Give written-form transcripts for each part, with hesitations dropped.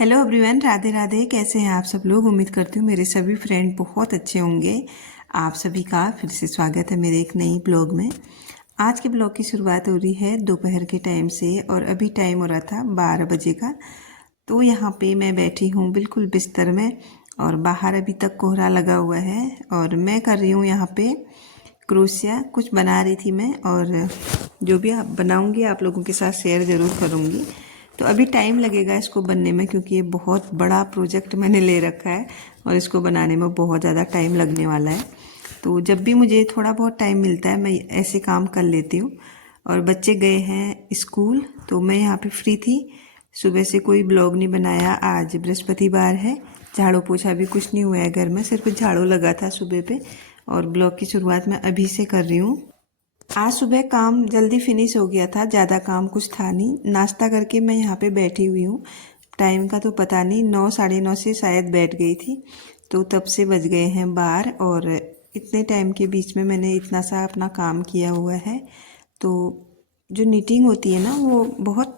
Hello everyone, Radhe Radhe. कैसे हैं आप सब लोग? उम्मीद करती हूँ मेरे सभी फ्रेंड बहुत अच्छे होंगे। आप सभी का फिर से स्वागत है मेरे एक नई ब्लॉग में। आज के ब्लॉग की शुरुआत हो रही है दोपहर के टाइम से और अभी टाइम हो रहा था 12 बजे का। तो यहाँ पे मैं बैठी हूँ बिल्कुल बिस्तर में और बाहर अभी तक कोहरा लगा हुआ है और मैं कर रही हूँ यहाँ पे क्रोशिया। कुछ बना रही थी मैं और जो भी आप बनाऊँगी आप लोगों के साथ शेयर ज़रूर करूँगी। तो अभी टाइम लगेगा इसको बनने में क्योंकि ये बहुत बड़ा प्रोजेक्ट मैंने ले रखा है और इसको बनाने में बहुत ज़्यादा टाइम लगने वाला है। तो जब भी मुझे थोड़ा बहुत टाइम मिलता है मैं ऐसे काम कर लेती हूँ। और बच्चे गए हैं स्कूल तो मैं यहाँ पे फ्री थी। सुबह से कोई ब्लॉग नहीं बनाया, आज बृहस्पतिवार है। झाड़ू पोछा भी कुछ नहीं हुआ है घर में, सिर्फ झाड़ू लगा था सुबह पे। और ब्लॉग की शुरुआत मैं अभी से कर रही हूँ। आज सुबह काम जल्दी फिनिश हो गया था, ज़्यादा काम कुछ था नहीं। नाश्ता करके मैं यहाँ पे बैठी हुई हूँ। टाइम का तो पता नहीं, 9 साढ़े 9 से शायद बैठ गई थी तो तब से बज गए हैं 12 और इतने टाइम के बीच में मैंने इतना सा अपना काम किया हुआ है। तो जो नीटिंग होती है ना वो बहुत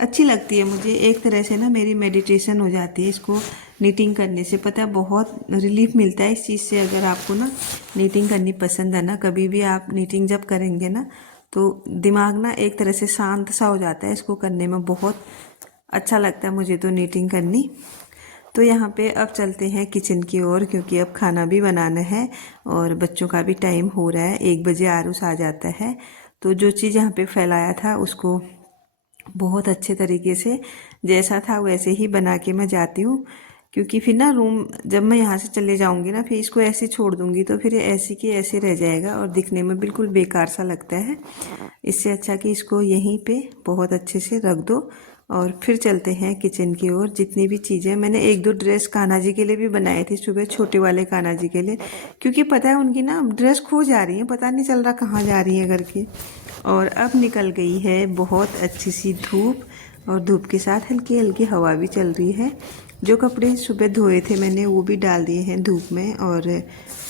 अच्छी लगती है मुझे। एक तरह से ना मेरी मेडिटेशन हो जाती है इसको नीटिंग करने से। पता है बहुत रिलीफ मिलता है इस चीज़ से। अगर आपको ना नीटिंग करनी पसंद है ना, कभी भी आप नीटिंग जब करेंगे ना तो दिमाग ना एक तरह से शांत सा हो जाता है। इसको करने में बहुत अच्छा लगता है मुझे तो नीटिंग करनी। तो यहाँ पे अब चलते हैं किचन की ओर क्योंकि अब खाना भी बनाना है और बच्चों का भी टाइम हो रहा है। 1 बजे आरुष आ जाता है। तो जो चीज़ यहाँ पे फैलाया था उसको बहुत अच्छे तरीके से जैसा था वैसे ही बना के मैं जाती हूँ। क्योंकि फिर ना रूम जब मैं यहाँ से चले जाऊँगी ना फिर इसको ऐसे छोड़ दूँगी तो फिर ऐसे के ऐसे रह जाएगा और दिखने में बिल्कुल बेकार सा लगता है। इससे अच्छा कि इसको यहीं पे बहुत अच्छे से रख दो। और फिर चलते हैं किचन की ओर। जितनी भी चीज़ें मैंने 1-2 ड्रेस कान्हा जी के लिए भी बनाई थी सुबह, छोटे वाले कान्हा जी के लिए, क्योंकि पता है उनकी ना ड्रेस खो जा रही है, पता नहीं चल रहा कहाँ जा रही है करके। और अब निकल गई है बहुत अच्छी सी धूप और धूप के साथ हल्की हल्की हवा भी चल रही है। जो कपड़े सुबह धोए थे मैंने वो भी डाल दिए हैं धूप में और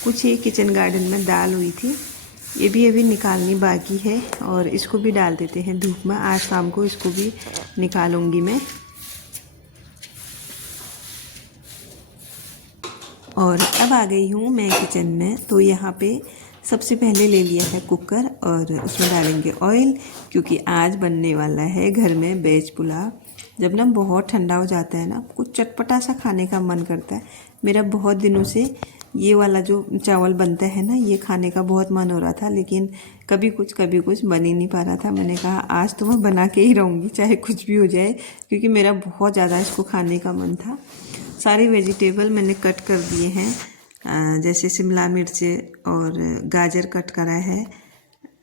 कुछ ही किचन गार्डन में दाल हुई थी ये भी अभी निकालनी बाकी है और इसको भी डाल देते हैं धूप में। आज शाम को इसको भी निकालूंगी मैं। और अब आ गई हूँ मैं किचन में। तो यहाँ पे सबसे पहले ले लिया है कुकर और उसमें डालेंगे ऑयल क्योंकि आज बनने वाला है घर में वेज पुलाव। जब ना बहुत ठंडा हो जाता है ना कुछ चटपटा सा खाने का मन करता है। मेरा बहुत दिनों से ये वाला जो चावल बनता है ना ये खाने का बहुत मन हो रहा था, लेकिन कभी कुछ बन ही नहीं पा रहा था। मैंने कहा आज तो मैं बना के ही रहूँगी चाहे कुछ भी हो जाए, क्योंकि मेरा बहुत ज़्यादा इसको खाने का मन था। सारी वेजिटेबल मैंने कट कर दिए हैं, जैसे शिमला मिर्च और गाजर कट करा है,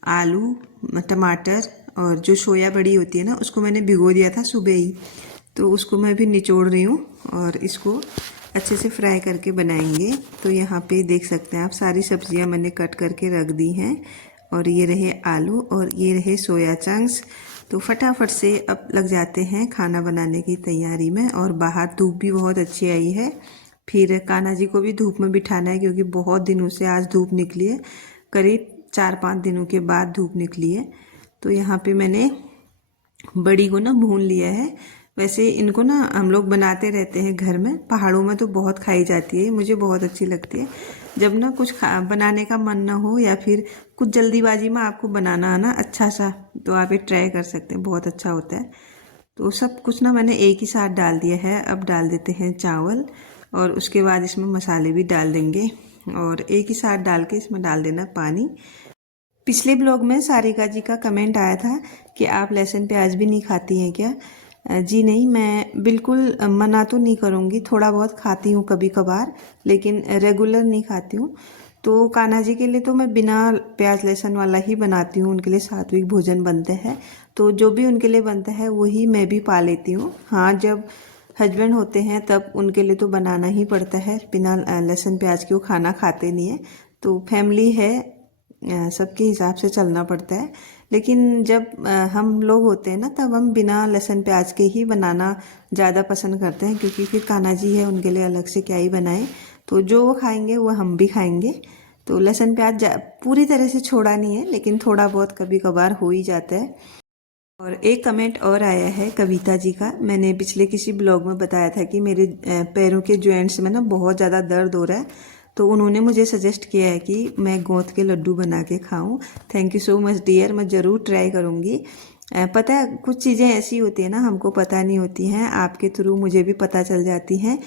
आलू, टमाटर और जो सोया बड़ी होती है ना उसको मैंने भिगो दिया था सुबह ही। तो उसको मैं भी निचोड़ रही हूँ और इसको अच्छे से फ्राई करके बनाएंगे। तो यहाँ पे देख सकते हैं आप सारी सब्जियाँ मैंने कट करके रख दी हैं और ये रहे आलू और ये रहे सोया चंक्स। तो फटाफट से अब लग जाते हैं खाना बनाने की तैयारी में। और बाहर धूप भी बहुत अच्छी आई है। फिर कान्हा जी को भी धूप में बिठाना है क्योंकि बहुत दिनों से आज धूप निकली है, करीब 4-5 दिनों के बाद धूप निकली है। तो यहाँ पे मैंने बड़ी को ना भून लिया है। वैसे इनको ना हम लोग बनाते रहते हैं घर में, पहाड़ों में तो बहुत खाई जाती है, मुझे बहुत अच्छी लगती है। जब ना कुछ बनाने का मन ना हो या फिर कुछ जल्दीबाजी में आपको बनाना आना अच्छा सा तो आप ये ट्राई कर सकते हैं, बहुत अच्छा होता है। तो सब कुछ ना मैंने एक ही साथ डाल दिया है। अब डाल देते हैं चावल और उसके बाद इसमें मसाले भी डाल देंगे और एक ही साथ डाल के इसमें डाल देना पानी। पिछले ब्लॉग में सारिका जी का कमेंट आया था कि आप लहसुन प्याज भी नहीं खाती हैं क्या? जी नहीं, मैं बिल्कुल मना तो नहीं करूँगी, थोड़ा बहुत खाती हूँ कभी कभार, लेकिन रेगुलर नहीं खाती हूँ। तो कान्हा जी के लिए तो मैं बिना प्याज लहसुन वाला ही बनाती हूँ, उनके लिए सात्विक भोजन बनते हैं तो जो भी उनके लिए बनता है वही मैं भी पा लेती हूँ। हाँ, जब हस्बैंड होते हैं तब उनके लिए तो बनाना ही पड़ता है, बिना लहसुन प्याज के वो खाना खाते नहीं है। तो फैमिली है, सबके हिसाब से चलना पड़ता है। लेकिन जब हम लोग होते हैं ना तब हम बिना लहसुन प्याज के ही बनाना ज़्यादा पसंद करते हैं, क्योंकि फिर कान्हा जी है उनके लिए अलग से क्या ही बनाएं। तो जो वो खाएंगे वो हम भी खाएंगे। तो लहसुन प्याज पूरी तरह से छोड़ा नहीं है, लेकिन थोड़ा बहुत कभी कभार हो ही जाता है। और एक कमेंट और आया है कविता जी का। मैंने पिछले किसी ब्लॉग में बताया था कि मेरे पैरों के जॉइंट्स में ना बहुत ज़्यादा दर्द हो रहा है, तो उन्होंने मुझे सजेस्ट किया है कि मैं गोंद के लड्डू बना के खाऊं। Thank you so much dear, मैं ज़रूर ट्राई करूंगी। पता है कुछ चीज़ें ऐसी होती हैं ना, हमको पता नहीं होती हैं, आपके थ्रू मुझे भी पता चल जाती हैं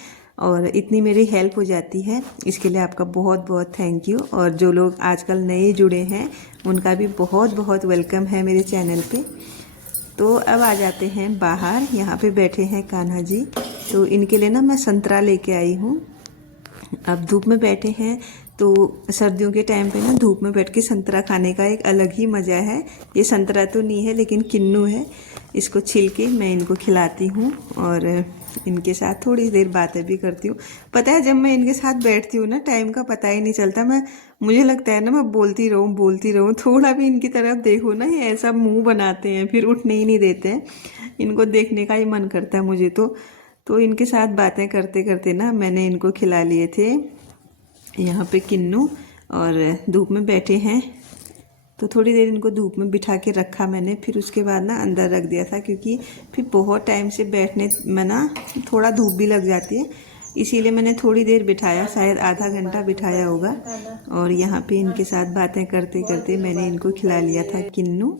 और इतनी मेरी हेल्प हो जाती है। इसके लिए आपका बहुत बहुत थैंक यू। और जो लोग आजकल नए जुड़े हैं उनका भी बहुत बहुत वेलकम है मेरे चैनल पे। तो अब आ जाते हैं बाहर। यहाँ पे बैठे हैं कान्हा जी, तो इनके लिए ना मैं संतरा लेके आई हूँ। अब धूप में बैठे हैं तो सर्दियों के टाइम पे ना धूप में बैठ के संतरा खाने का एक अलग ही मज़ा है। ये संतरा तो नहीं है लेकिन किन्नू है। इसको छिल के मैं इनको खिलाती हूँ और इनके साथ थोड़ी देर बातें भी करती हूँ। पता है जब मैं इनके साथ बैठती हूँ ना टाइम का पता ही नहीं चलता। मुझे लगता है ना मैं बोलती रहूँ। थोड़ा भी इनकी तरफ देखो ना, ये ऐसा मुंह बनाते हैं फिर उठने ही नहीं देते हैं। इनको देखने का ही मन करता है मुझे तो इनके साथ बातें करते करते ना मैंने इनको खिला लिए थे यहाँ पे किन्नू। और धूप में बैठे हैं तो थोड़ी देर इनको धूप में बिठा के रखा मैंने, फिर उसके बाद ना अंदर रख दिया था क्योंकि फिर बहुत टाइम से बैठने में ना थोड़ा धूप भी लग जाती है, इसीलिए मैंने थोड़ी देर बिठाया, शायद आधा घंटा बिठाया होगा। और यहाँ पे इनके साथ बातें करते करते मैंने इनको खिला लिया था किन्नू।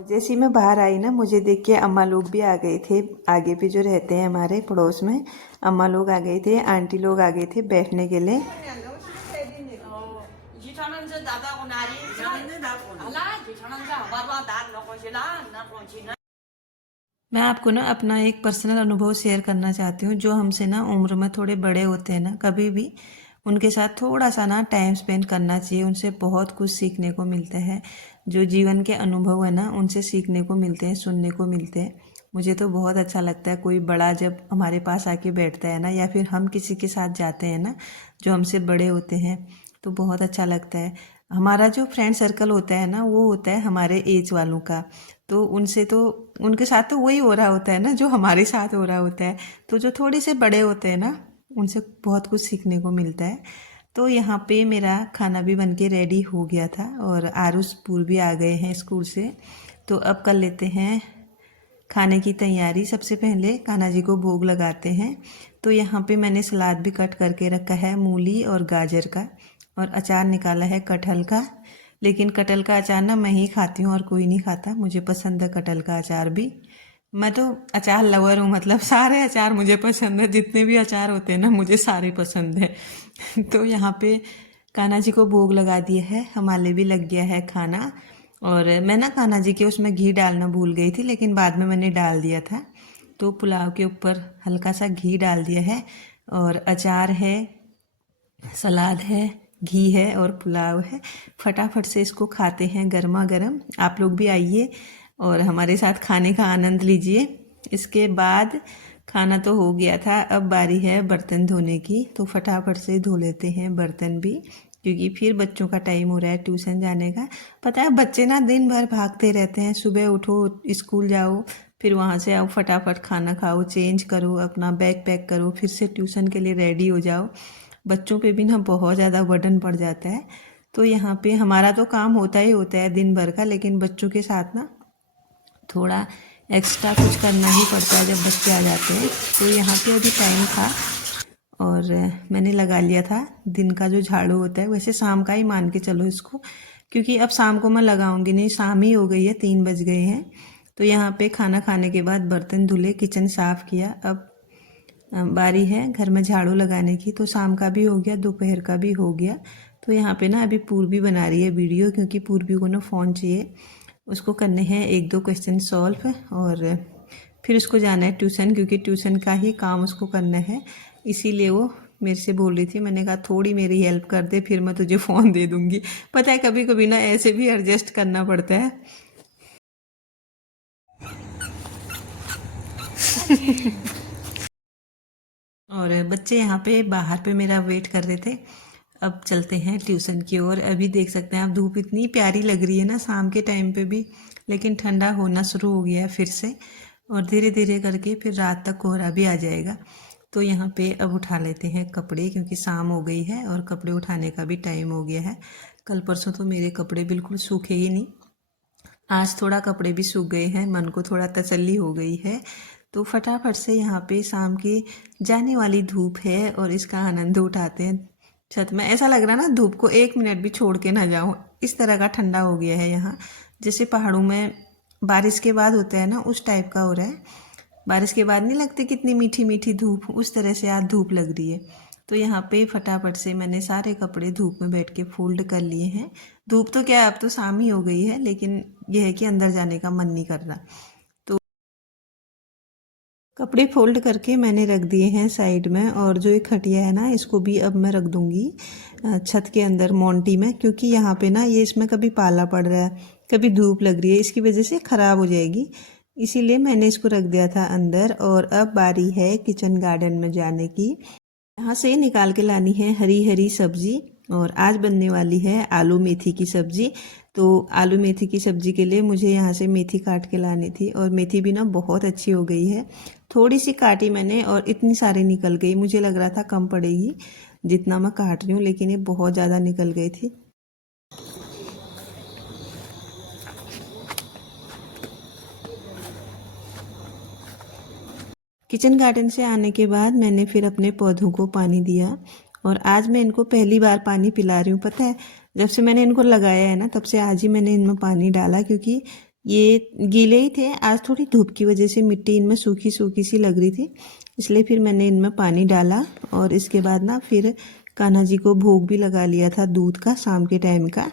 जैसे ही मैं बाहर आई ना मुझे देख के अम्मा लोग भी आ गए थे। आगे पे जो रहते हैं हमारे पड़ोस में, अम्मा लोग आ गए थे, आंटी लोग आ गए थे बैठने के लिए। मैं आपको ना अपना एक पर्सनल अनुभव शेयर करना चाहती हूँ। जो हमसे ना उम्र में थोड़े बड़े होते हैं ना, कभी भी उनके साथ थोड़ा सा ना टाइम स्पेंड करना चाहिए। उनसे बहुत कुछ सीखने को मिलता है। जो जीवन के अनुभव है ना उनसे सीखने को मिलते हैं, सुनने को मिलते हैं। मुझे तो बहुत अच्छा लगता है कोई बड़ा जब हमारे पास आके बैठता है ना, या फिर हम किसी के साथ जाते हैं ना जो हमसे बड़े होते हैं, तो बहुत अच्छा लगता है। हमारा जो फ्रेंड सर्कल होता है ना वो होता है हमारे एज वालों का, तो उनसे तो उनके साथ तो वही हो रहा होता है ना जो हमारे साथ हो रहा होता है। तो जो थोड़े से बड़े होते हैं ना उनसे बहुत कुछ सीखने को मिलता है। तो यहाँ पे मेरा खाना भी बनके रेडी हो गया था और आरुष पूर्वी आ गए हैं स्कूल से। तो अब कर लेते हैं खाने की तैयारी। सबसे पहले कान्हा जी को भोग लगाते हैं। तो यहाँ पे मैंने सलाद भी कट करके रखा है, मूली और गाजर का, और अचार निकाला है कटहल का। लेकिन कटहल का अचार ना मैं ही खाती हूँ और कोई नहीं खाता, मुझे पसंद है कटहल का अचार भी। मैं तो अचार लवर हूँ, मतलब सारे अचार मुझे पसंद है, जितने भी अचार होते हैं ना मुझे सारे पसंद है। तो यहाँ पे कान्हा जी को भोग लगा दिया है, हमारे भी लग गया है खाना। और मैं ना कान्हा जी के उसमें घी डालना भूल गई थी लेकिन बाद में मैंने डाल दिया था। तो पुलाव के ऊपर हल्का सा घी डाल दिया है और अचार है, सलाद है, घी है और पुलाव है। फटाफट से इसको खाते हैं गर्मा गर्म। आप लोग भी आइए और हमारे साथ खाने का आनंद लीजिए। इसके बाद खाना तो हो गया था, अब बारी है बर्तन धोने की। तो फटाफट से धो लेते हैं बर्तन भी, क्योंकि फिर बच्चों का टाइम हो रहा है ट्यूशन जाने का। पता है बच्चे ना दिन भर भागते रहते हैं, सुबह उठो स्कूल जाओ, फिर वहाँ से आओ फटाफट खाना खाओ, चेंज करो, अपना बैग पैक करो, फिर से ट्यूशन के लिए रेडी हो जाओ। बच्चों पे भी ना बहुत ज़्यादा बर्डन पड़ जाता है। तो यहाँ पे हमारा तो काम होता ही होता है दिन भर का, लेकिन बच्चों के साथ ना थोड़ा एक्स्ट्रा कुछ करना ही पड़ता है जब बच्चे आ जाते हैं। तो यहाँ पे अभी टाइम था और मैंने लगा लिया था दिन का जो झाड़ू होता है, वैसे शाम का ही मान के चलो इसको, क्योंकि अब शाम को मैं लगाऊंगी नहीं, शाम ही हो गई है, 3 बज गए हैं। तो यहाँ पे खाना खाने के बाद बर्तन धुले, किचन साफ़ किया। अब बारी है घर में झाड़ू लगाने की। तो शाम का भी हो गया, दोपहर का भी हो गया। तो यहाँ पे ना अभी पूर्वी बना रही है वीडियो, क्योंकि पूर्वी को ना फ़ोन चाहिए, उसको करने हैं 1-2 क्वेश्चन सॉल्व और फिर उसको जाना है ट्यूशन, क्योंकि ट्यूशन का ही काम उसको करना है। इसीलिए वो मेरे से बोल रही थी, मैंने कहा थोड़ी मेरी हेल्प कर दे फिर मैं तुझे फ़ोन दे दूँगी। पता है कभी कभी ना ऐसे भी एडजस्ट करना पड़ता है। और बच्चे यहाँ पे बाहर पे मेरा वेट कर रहे थे। अब चलते हैं ट्यूशन की ओर। अभी देख सकते हैं आप धूप इतनी प्यारी लग रही है ना शाम के टाइम पे भी, लेकिन ठंडा होना शुरू हो गया है फिर से, और धीरे धीरे करके फिर रात तक कोहरा भी आ जाएगा। तो यहाँ पे अब उठा लेते हैं कपड़े, क्योंकि शाम हो गई है और कपड़े उठाने का भी टाइम हो गया है। कल परसों तो मेरे कपड़े बिल्कुल सूखे ही नहीं। आज थोड़ा कपड़े भी सूख गए हैं, मन को थोड़ा तसल्ली हो गई है। तो फटाफट से यहाँ पे शाम के जाने वाली धूप है और इसका आनंद उठाते हैं छत में। ऐसा लग रहा ना धूप को 1 मिनट भी छोड़ के ना जाऊँ, इस तरह का ठंडा हो गया है यहाँ। जैसे पहाड़ों में बारिश के बाद होता है ना, उस टाइप का हो रहा है। बारिश के बाद नहीं लगती कितनी मीठी मीठी धूप, उस तरह से आज धूप लग रही है। तो यहाँ पे फटाफट से मैंने सारे कपड़े धूप में बैठ के फोल्ड कर लिए हैं। धूप तो क्या, अब तो शाम ही हो गई है, लेकिन यह है कि अंदर जाने का मन नहीं कर रहा। तो कपड़े फोल्ड करके मैंने रख दिए हैं साइड में, और जो एक खटिया है ना, इसको भी अब मैं रख दूंगी छत के अंदर मोंटी में, क्योंकि यहाँ पे ना ये इसमें कभी पाला पड़ रहा है, कभी धूप लग रही है, इसकी वजह से ख़राब हो जाएगी। इसीलिए मैंने इसको रख दिया था अंदर। और अब बारी है किचन गार्डन में जाने की। यहाँ से निकाल के लानी है हरी हरी सब्जी, और आज बनने वाली है आलू मेथी की सब्जी। तो आलू मेथी की सब्जी के लिए मुझे यहाँ से मेथी काट के लानी थी, और मेथी भी ना बहुत अच्छी हो गई है। थोड़ी सी काटी मैंने और इतनी सारी निकल गई, मुझे लग रहा था कम पड़ेगी जितना मैं काट रही हूँ, लेकिन ये बहुत ज़्यादा निकल गई थी। किचन गार्डन से आने के बाद मैंने फिर अपने पौधों को पानी दिया, और आज मैं इनको पहली बार पानी पिला रही हूँ। पता है, जब से मैंने इनको लगाया है ना, तब से आज ही मैंने इनमें पानी डाला, क्योंकि ये गीले ही थे। आज थोड़ी धूप की वजह से मिट्टी इनमें सूखी सूखी सी लग रही थी, इसलिए फिर मैंने इनमें पानी डाला। और इसके बाद ना फिर कान्हा जी को भोग भी लगा लिया था दूध का, शाम के टाइम का।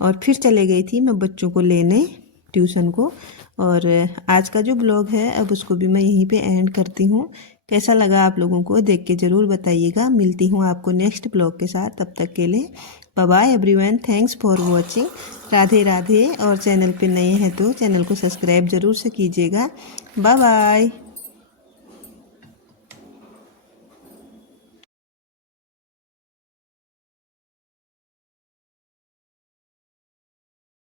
और फिर चले गई थी मैं बच्चों को लेने ट्यूशन को। और आज का जो ब्लॉग है अब उसको भी मैं यहीं पे एंड करती हूँ। कैसा लगा आप लोगों को देख के ज़रूर बताइएगा। मिलती हूँ आपको नेक्स्ट ब्लॉग के साथ, तब तक के लिए bye bye everyone. Thanks for watching. Radhe Radhe. और चैनल पे नए हैं तो चैनल को सब्सक्राइब ज़रूर से कीजिएगा। Bye bye.